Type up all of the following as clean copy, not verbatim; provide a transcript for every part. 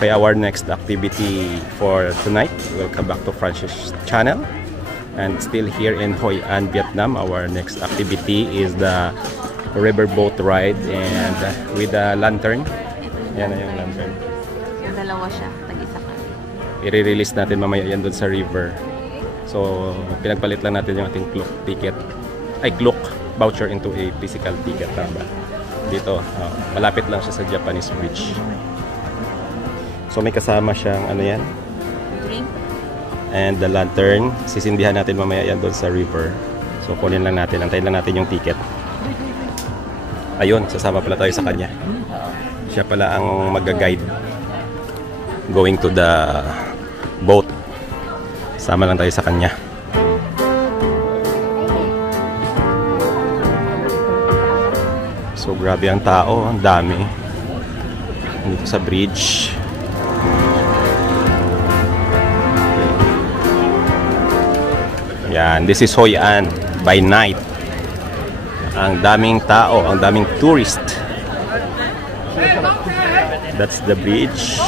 Okay, our next activity for tonight, we'll come back to Francis channel. And still here in Hoi An, Vietnam, our next activity is the riverboat ride and with the lantern. Yan na yung lantern. Yung dalawa siya, tag-isa ka. I-release natin mamaya yan doon sa river. So, pinagpalit lang natin yung ating Klook ticket. Ay, Klook voucher into a physical ticket. Tama. Dito, malapit lang siya sa Japanese Bridge. So, may kasama siyang ano yan? Drink. And the lantern, sisindihan natin mamaya yan doon sa river. So kunin lang natin, antayin lang natin yung ticket. Ayun, sasama pala tayo sa kanya. Siya pala ang mag-guide going to the boat. Sama lang tayo sa kanya. So grabe ang tao, ang dami. Dito sa bridge. Yan, this is Hoi An by night. Ang daming tao, ang daming tourist. That's the bridge.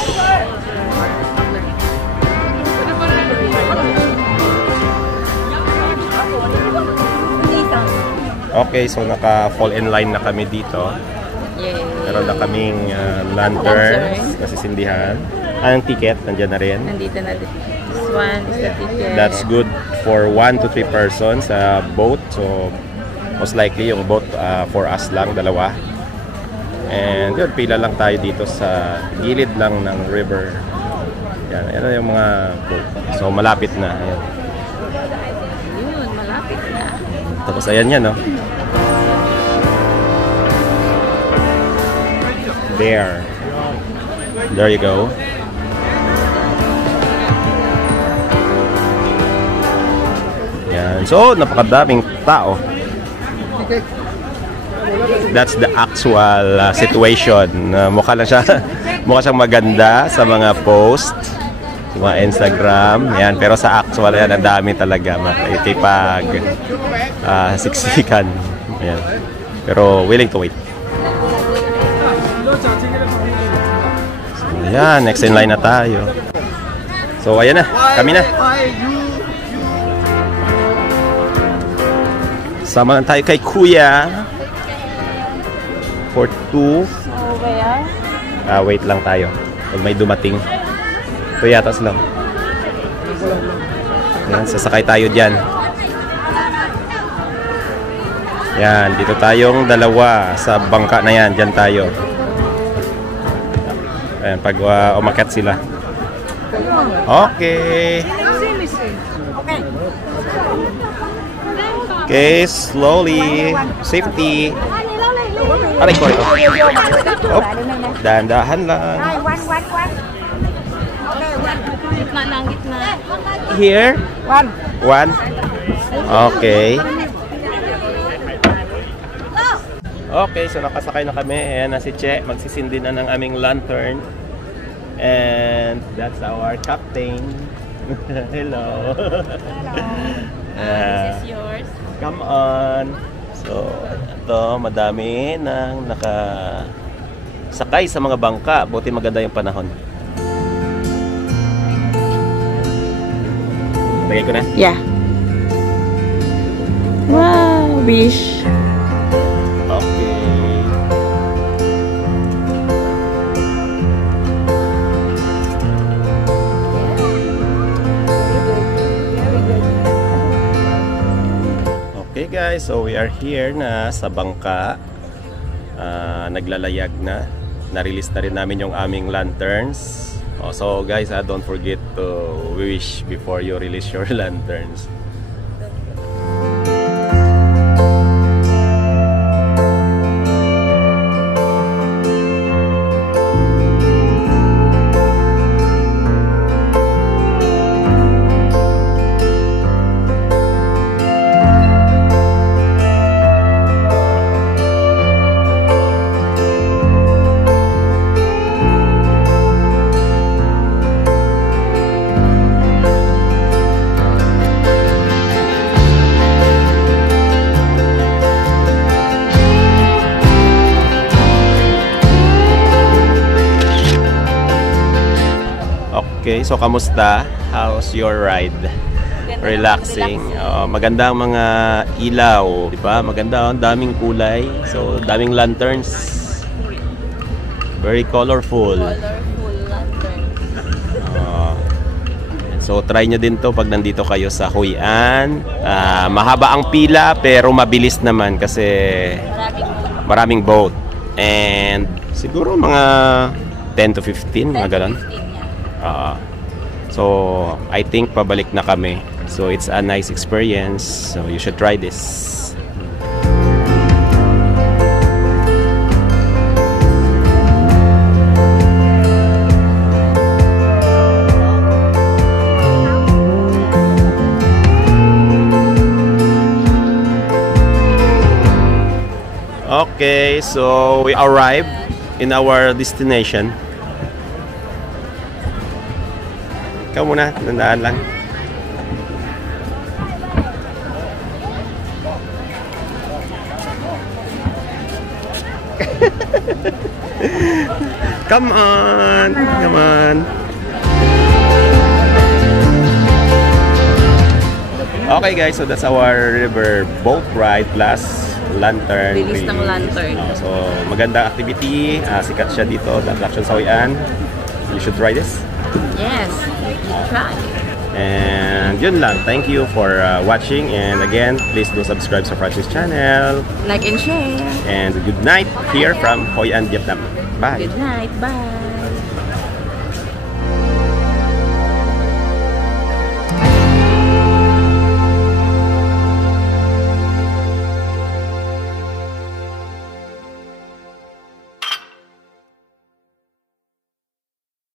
Okay, so naka-fall in line na kami dito. Meron na kaming lanterns na sisindihan. Ang ticket, nandiyan na rin. Nandito na din. This one is the ticket. That's good for 1 to 3 persons sa boat. So, most likely yung boat for us lang, dalawa. And yun, pila lang tayo dito sa gilid lang ng river. Yan, yan na yung mga boat. So, malapit na. Ayan. Yun, malapit na. Tapos ayan yan, no? There. There you go. Yan. So, napakadaming tao. That's the actual situation. Mukha lang siya, mukha siyang maganda sa mga post, sa mga Instagram. Yan. Pero sa actual, yan, ang dami talaga. Makikipag siksikan. Yan. Pero willing to wait. So, yan. Next in line na tayo. So, ayan na. Kami na. Sama tayo kay Kuya for 2. Wait lang tayo. Pag may dumating. Kuya, tas lang. Yan, sasakay tayo dyan. Yan, dito tayong dalawa sa bangka na yan. Dyan tayo. Ayan, pag umakyat sila. Okay. Okay, slowly. Safety. Aray ko ito. Oh, dahan-dahan lang. Gitna lang, gitna. Here? One. Okay. Okay, so nakasakay na kami. Ayan na si Che. Magsisindi na ng aming lantern. And that's our captain. Hello. This is yours. Come on. So, ito, madami nang nakasakay sa mga bangka. Buti maganda yung panahon. Lagay ko na? Yeah. Wow, wish. Okay. Okay guys, so we are here na sa bangka. Naglalayag na. Na-release na rin namin yung aming lanterns. So guys, don't forget to wish before you release your lanterns. Okay, so kamusta? How's your ride? Relaxing. Maganda ang mga ilaw, di ba? Maganda, ang daming kulay. So, daming lanterns. Very colorful. Colorful lantern. So, try nyo din to pag nandito kayo sa Hoi An. Mahaba ang pila, pero mabilis naman kasi maraming boat. And siguro mga 10 to 15, mga ganun. So, I think pabalik na kami. So, it's a nice experience. So, you should try this. Okay, so we arrived in our destination. Ikaw muna, nandaan lang. Come on! Come on! Okay guys, so that's our river boat ride plus lantern. Bilis ng lantern. So maganda activity, sikat siya dito, the attraction sa Hoi An. You should try this. Yes, you try. And yun lang. Thank you for watching. And again, please do subscribe sa Francis channel. Like and share. And good night here from Hoi An, Vietnam. Bye. Good night. Bye.